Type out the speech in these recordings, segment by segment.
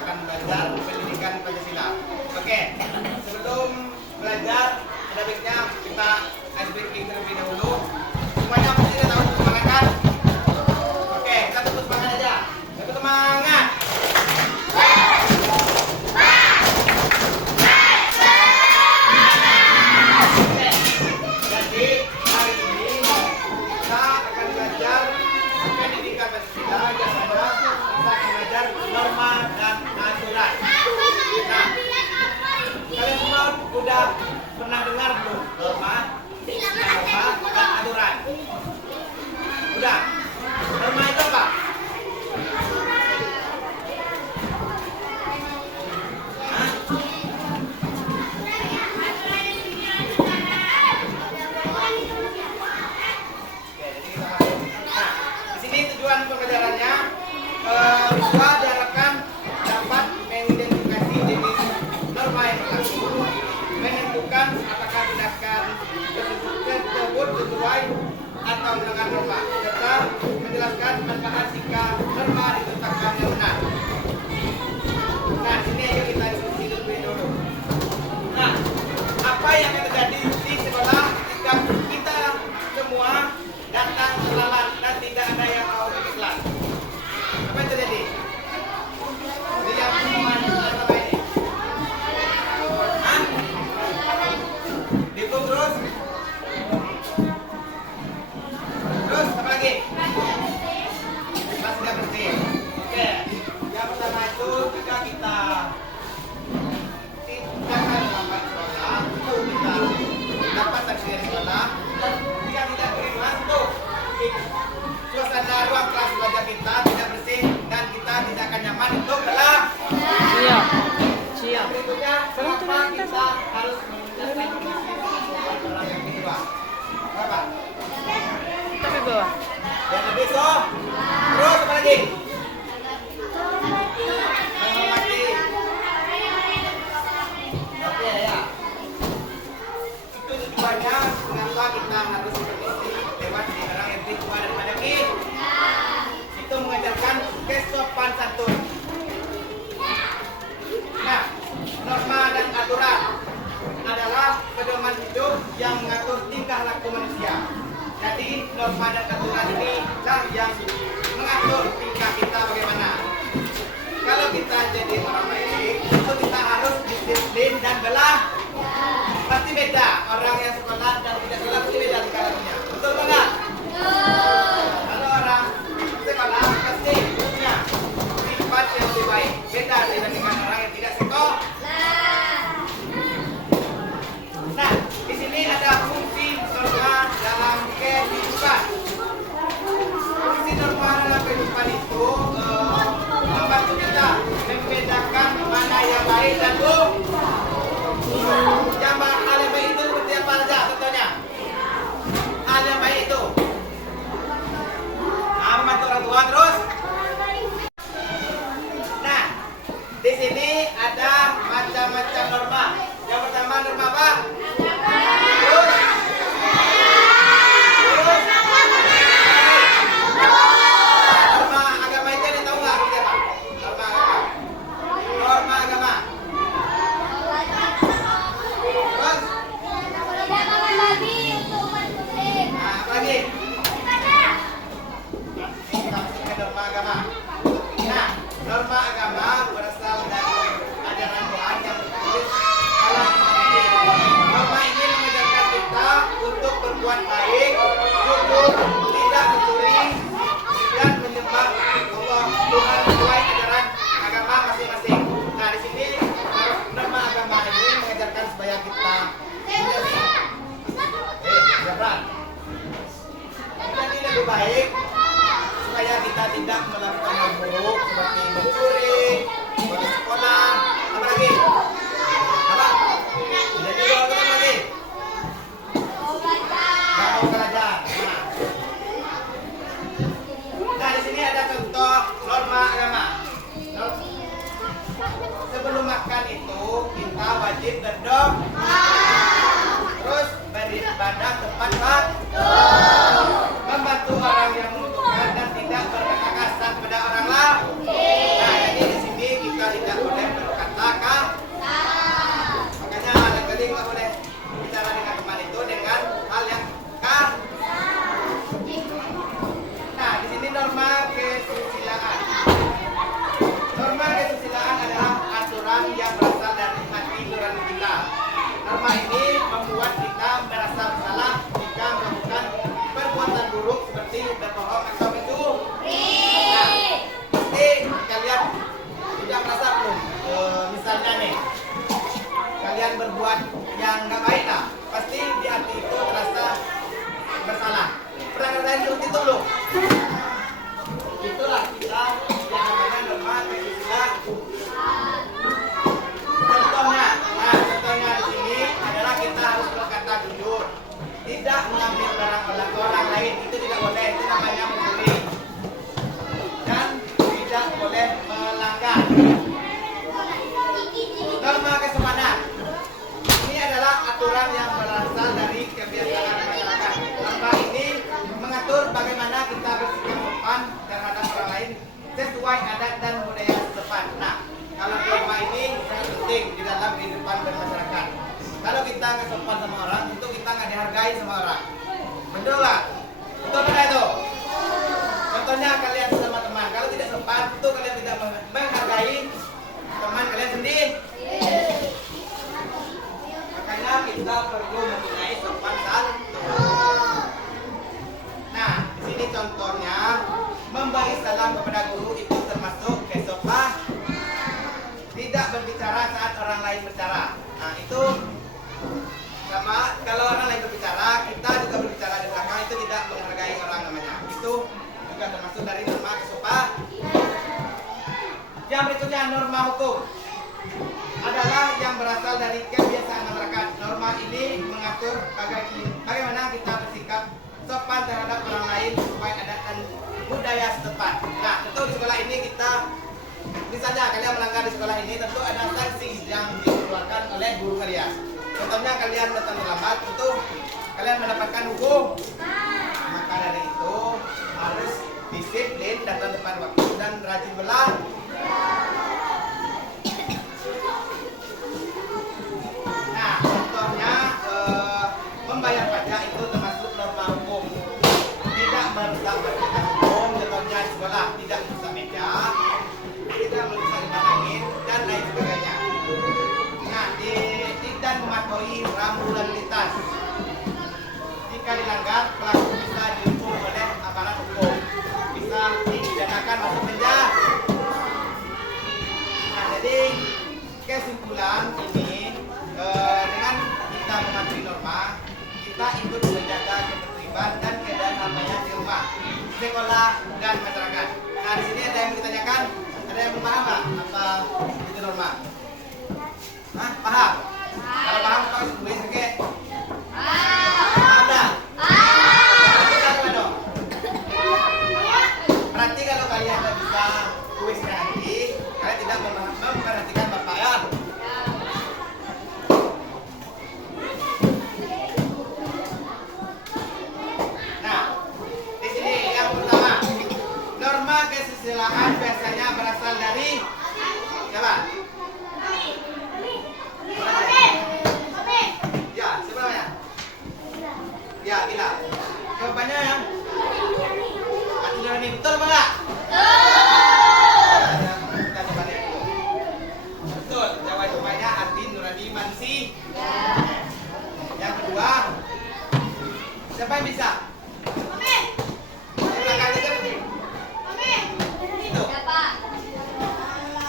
akan belajar pendidikan Pancasila. Oke, sebelum belajar ada baiknya kita ice breaking terlebih dahulu. Semuanya pasti sudah tahu semangat kan? Oke, kita tutup semangat aja. Tutup semangat. Jadi hari ini kita akan belajar pendidikan Pancasila, yang mana kita akan belajar norma dan aturan. Nah, kalian semua udah pernah dengar belum norma dan aturan? Udah. Norma itu apa? Pembelajarannya siswa diharapkan dapat mengidentifikasi jenis norma yang berlaku, menentukan apakah tindakan tersebut sesuai atau melanggar norma, serta menjelaskan manfaat jika norma ditetapkan yang benar. Nah, sini ayo kita diskusi lebih dulu. Nah, apa yang akan terjadi di sekolah jika kita semua datang terlambat dan tidak ada yang mau ke kelas? Apa yang terjadi? Lihat pengumuman pertama ini. Hah? Dihukum terus? Terus apa lagi? Kelas tidak berhenti. Oke. Yang pertama itu jika kita tidak terlambat sekolah, itu kita dapat sanksi dari sekolah. Jika tidak beri masuk suasana ruang kelas belajar kita tidak bersih dan kita tidak akan nyaman untuk belajar. Siap. Berikutnya, kenapa kita harus menjelaskan kondisi orang yang kedua? Berapa? Tapi bawah. Yang lebih so. Terus apa lagi? Menghormati. Oke ya. Itu tujuannya mengapa kita harus bermisi lewat di orang yang lebih tua daripada kita. Itu mengajarkan kesopan santun. Nah, norma dan aturan adalah pedoman hidup yang mengatur tingkah laku manusia. Jadi norma dan aturan ini lah yang mengatur tingkah kita bagaimana. Kalau kita jadi orang baik, itu kita harus disiplin dan belah. Pasti beda orang yang sekolah dan tidak sekolah, pasti beda tingkahnya. Betul enggak? Kalau orang sekolah pasti punya sifat yang lebih baik, beda dibandingkan orang yang tidak sekolah. Nah, di sini ada fungsi norma dalam kehidupan. Fungsi norma dalam kehidupan itu membantu kita membedakan mana yang baik dan buruk. Yang hal yang baik itu seperti apa saja contohnya? Hal yang baik itu membantu orang tua terus. Nah, di sini ada macam-macam norma. Yang pertama norma apa? Terus norma agama itu ada tahu nggak? Norma agama. Norma agama. Terus? Nah, apa lagi? Norma agama. Nah, norma agama berasal dari ajaran Tuhan yang tertulis dalam Al-Quran. Norma ini mengajarkan kita untuk berbuat baik, jujur, tidak mencuri, dan menyembah Allah Tuhan sesuai ajaran agama masing-masing. Nah, di sini norma agama ini mengajarkan supaya kita menjadi lebih baik, supaya kita tidak melakukan hal buruk seperti mencuri, bolos sekolah, apa lagi? Apa? Tidak juga apa lagi? Nggak mau belajar. Nah, di sini ada contoh norma agama. Sebelum makan itu kita wajib berdoa. Terus beribadah tepat waktu. Membantu orang yang membutuhkan dan tidak berkata kasar pada orang lain. Nah, jadi di sini kita tidak berbuat yang nggak baik lah, pasti di hati itu terasa bersalah. Pernah ngerasain seperti itu belum? Itulah kita yang namanya norma kesusila. Contohnya di sini adalah kita harus berkata jujur, tidak mengambil barang orang lain, itu tidak boleh, itu namanya mencuri, dan tidak boleh melanggar. Norma kesopanan ini adalah aturan yang berasal dari kebiasaan masyarakat. Norma ini mengatur bagaimana kita bersikap sopan terhadap orang lain sesuai adat dan budaya setempat. Nah, kalau norma ini sangat penting di dalam kehidupan bermasyarakat. Kalau kita nggak sopan sama orang, itu kita nggak dihargai sama orang. Betul nggak? Betul nggak itu? Contohnya kalian sama teman, kalau tidak sopan, itu kalian tidak menghargai teman kalian sendiri. Makanya kita perlu mempunyai sopan santun. Nah, di sini contohnya memberi salam kepada guru itu termasuk kesopanan. Tidak berbicara saat orang lain berbicara. Nah, itu sama kalau orang lain berbicara, kita juga berbicara di belakang, itu tidak menghargai orang namanya. Itu juga termasuk dari norma kesopanan. Yang berikutnya norma hukum adalah yang berasal dari kebiasaan masyarakat. Norma ini mengatur bagaimana kita bersikap sopan terhadap orang lain sesuai adat dan budaya setempat. Nah, tentu di sekolah ini kita, misalnya kalian melanggar di sekolah ini, tentu ada sanksi yang dikeluarkan oleh guru kalian. Contohnya kalian datang terlambat, tentu kalian mendapatkan hukum. Maka dari itu harus disiplin, datang tepat waktu dan rajin belajar. Nah, contohnya membayar pajak itu termasuk norma hukum. Tidak merusak fasilitas hukum, contohnya di sekolah tidak merusak meja, tidak merusak angin dan lain sebagainya. Nah, tidak mematuhi rambu lalu lintas. Jika dilanggar, pelaku bisa dihukum oleh aparat hukum, bisa dipidanakan masuk penjara. Nah, jadi kesimpulan ini, dengan kita mematuhi norma, kita ikut menjaga ketertiban dan kedamaian di rumah, sekolah, dan masyarakat. Nah, di sini ada yang ditanyakan, ada yang belum paham nggak apa itu norma? Hah? Paham? Kalau paham, kau tulis oke? Paham dah? Kita coba dong. Berarti kalau kalian tidak bisa tulis nanti, kalian tidak memperhatikan bapak ya. Nah, di sini yang pertama, norma kesusilaan biasanya berasal dari siapa? Ya, siapa namanya? Ya, Gila. Jawabannya yang Ati Nurani, betul apa enggak? Kita coba lihat dulu. Betul, jawabannya Ati Nurani Mansi. Yang kedua, siapa yang bisa? Yang belakang aja betul. Itu.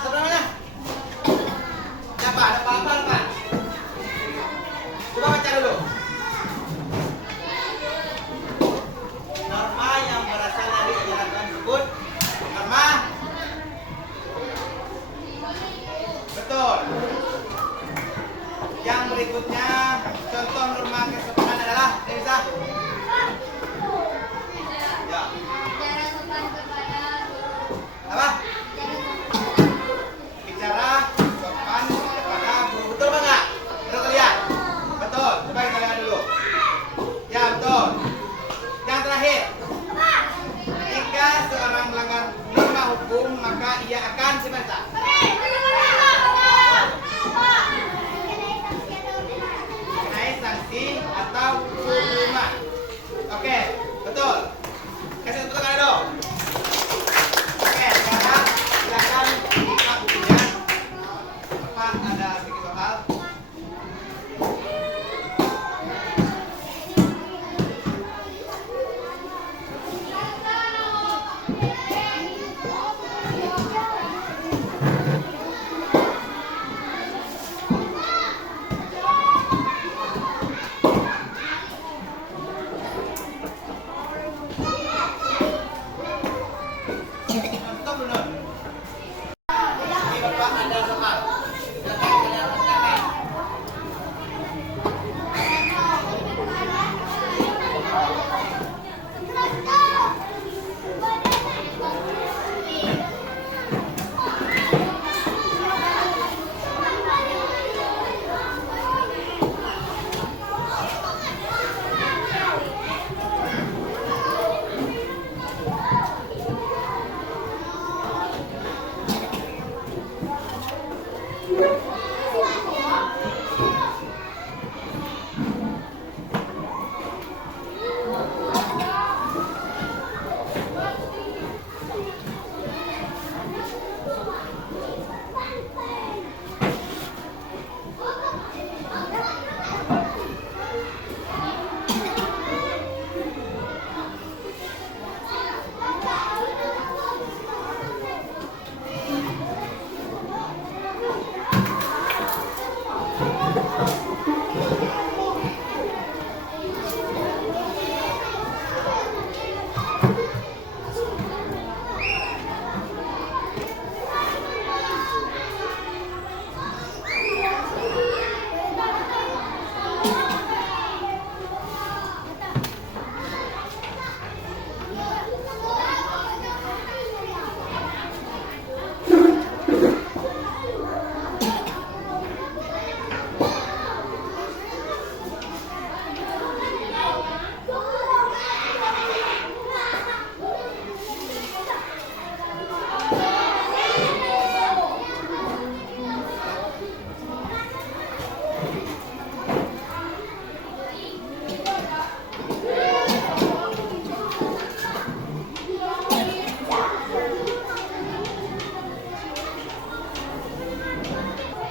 Sebenarnya? Siapa? Ada apa? Coba baca dulu. Norma yang berasal dari ajaran tersebut. Norma. Betul. Yang berikutnya, contoh norma kesopanan adalah Desa. Ya. Apa? Bicara sopan kepada guru. Betul apa enggak? Betul kalian? Betul. Coba kita lihat dulu. Ya, betul. Yang terakhir, jika seorang melanggar norma hukum, maka ia akan dibentak. Kenai sanksi atau hukuman. Oke, betul. Kasih tepuk tangan dong. Oke, sekarang silakan buka bukunya. Bapak ada sedikit soal.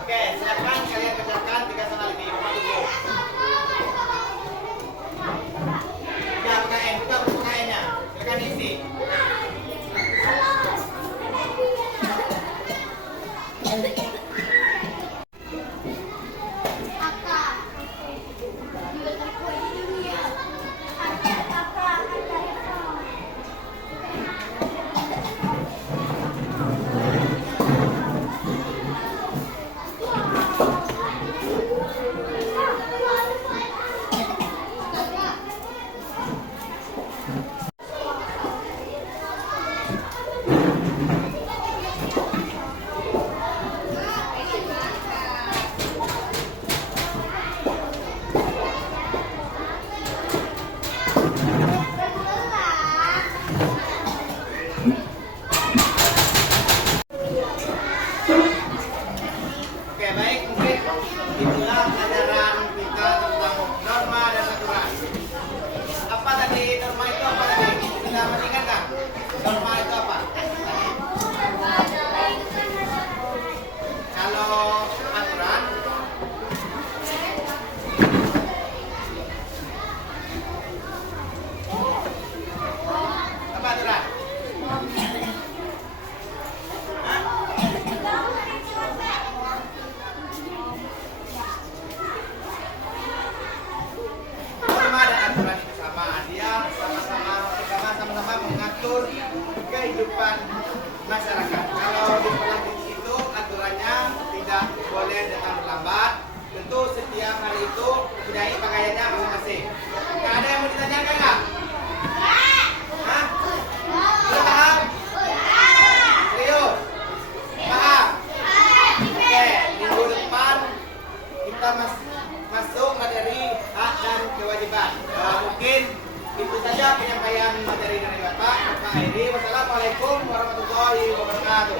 Oke, silakan kalian kerjakan 3 soal ini. Bapak tunggu. Ya, PKN, buka PKN-nya. Silakan diisi. Oke, baik, mungkin itulah pelajaran kita tentang norma dan aturan. Apa tadi norma itu apa tadi? Sudah mengingatkan? Norma itu apa? Kalau aturan apa aturan? Norma dan aturan itu sama, dia sama-sama mengatur kehidupan masyarakat. Kalau di Pelantik itu aturannya tidak boleh datang terlambat. Tentu setiap hari itu mempunyai pakaiannya masing-masing. Nggak ada yang mau ditanyakan nggak? Hah? Sudah paham? Serius? Paham? Oke, minggu depan kita masuk materi hak dan kewajiban. Mungkin itu saja penyampaian materi dari Bapak Edi. Wassalamualaikum warahmatullahi wabarakatuh.